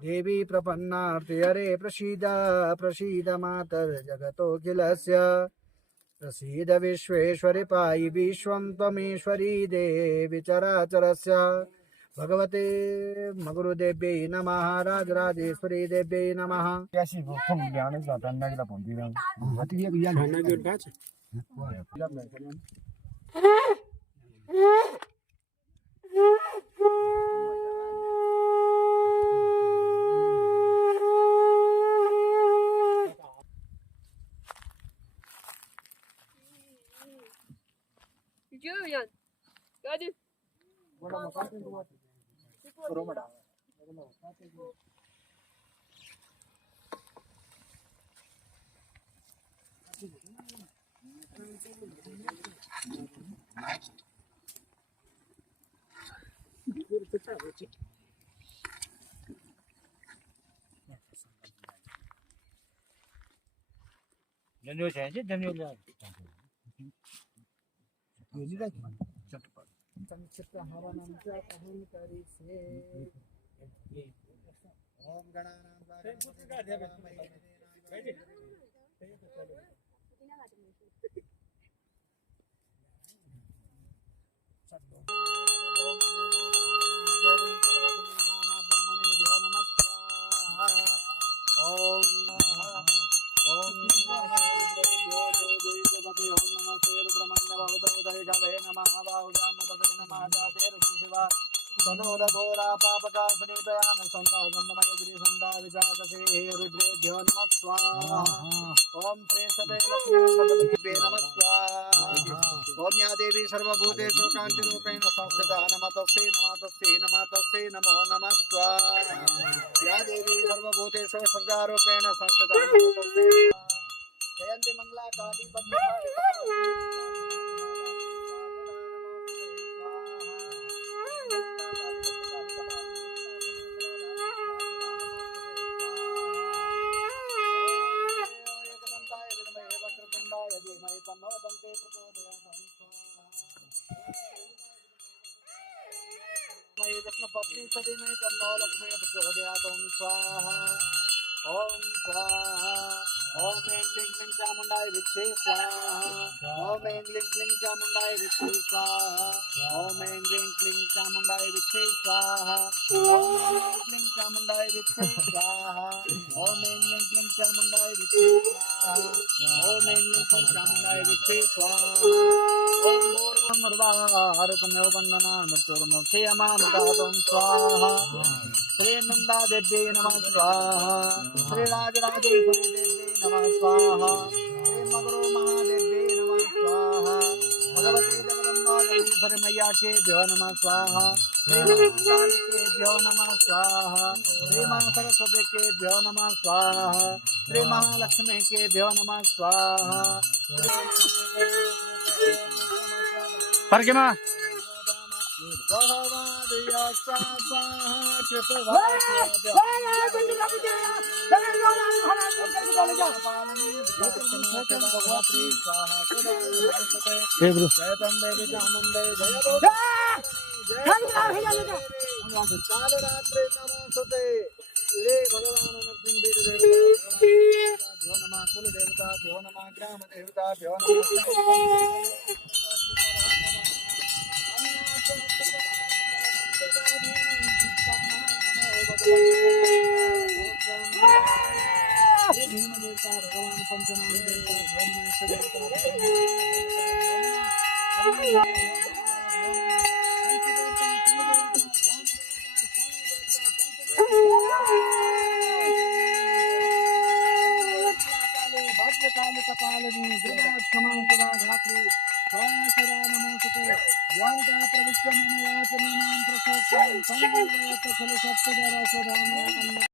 देवी प्रपन्नार्थे हरे प्रसीद प्रसीद मातर्जगतोऽखिलस्य प्रसीद विश्वेश्वरि पायि विश्वं त्वमेश्वरी देवी चराचरस्य भगवते गुरुदेव्यै नमः राजराजेश्वरी देव्यै नमः Julian, hadi. धन्यवाद आहे धन्यवाद चटपट पंचप्रहरणंच्या अहंकारिसे ओम घोरा पापकासने प्रयाण संवादमय गिरिसंदा विजातसे रुद्रेभ्यो नमः स्वाहा ओम प्रेषते लक्ष्मी सपदे नमः स्वाहा ओम या देवी सर्वभूतेषु कान्तिरूपेण संस्थिता नमस्तस्यै नमस्तस्यै नमस्तस्यै नमो नमः स्वाहा या देवी सर्वभूतेषु श्रद्धारूपेण संस्थिता नमस्तस्यै जयन्ती मंगला काली पद्मपाणि पत्नी सदी में तन्नो लक्ष्मी प्रचोदयात् ओम स्वाहा ओम स्वाहा ओम ऐं क्लीं क्लीं चामुण्डाय विद्महे स्वाहा ओम ऐं क्लीं क्लीं चामुण्डाय विद्महे स्वाहा ओम ऐं क्लीं क्लीं चामुण्डाय विद्महे स्वाहा ओम ऐं क्लीं चामुण्डाय विद्महे स्वाहा ओम ऐं क्लीं क्लीं चामुण्डाय विद्महे स्वाहा ओम ऐं क्लीं क्लीं चामुण्डाय विद्महे स्वाहा ओम भूर्भुवस्सुवः मृत्युर्मुक्षे अमामृतात् स्वाहा श्री नंदा देव्यै नमः स्वाहा श्री राजराजेश्वरी देव्यै नमः स्वाहा श्री मगरो महादेव्यै नमः स्वाहा भगवती जगदम्बा गणेश्वरी मैया केभ्यो नमः स्वाहा श्री महाकाली केभ्यो नमः स्वाहा श्री महासरस्वती केभ्यो नमः स्वाहा श्री महालक्ष्मी केभ्यो नमः स्वाहा परकिमा कुल देवता भ्यो नमः ग्राम देवता भ्यो भगवान पंचनाम देवता भद्रकाली कपालिनी दुर्गा क्षमा सदा धात्री स्वाहा सदा नमोस्तुते यान्ता प्रविश्य मम याचनानां प्रसोक्तां संगीत खलु सत्यधरा स्वधाम्ना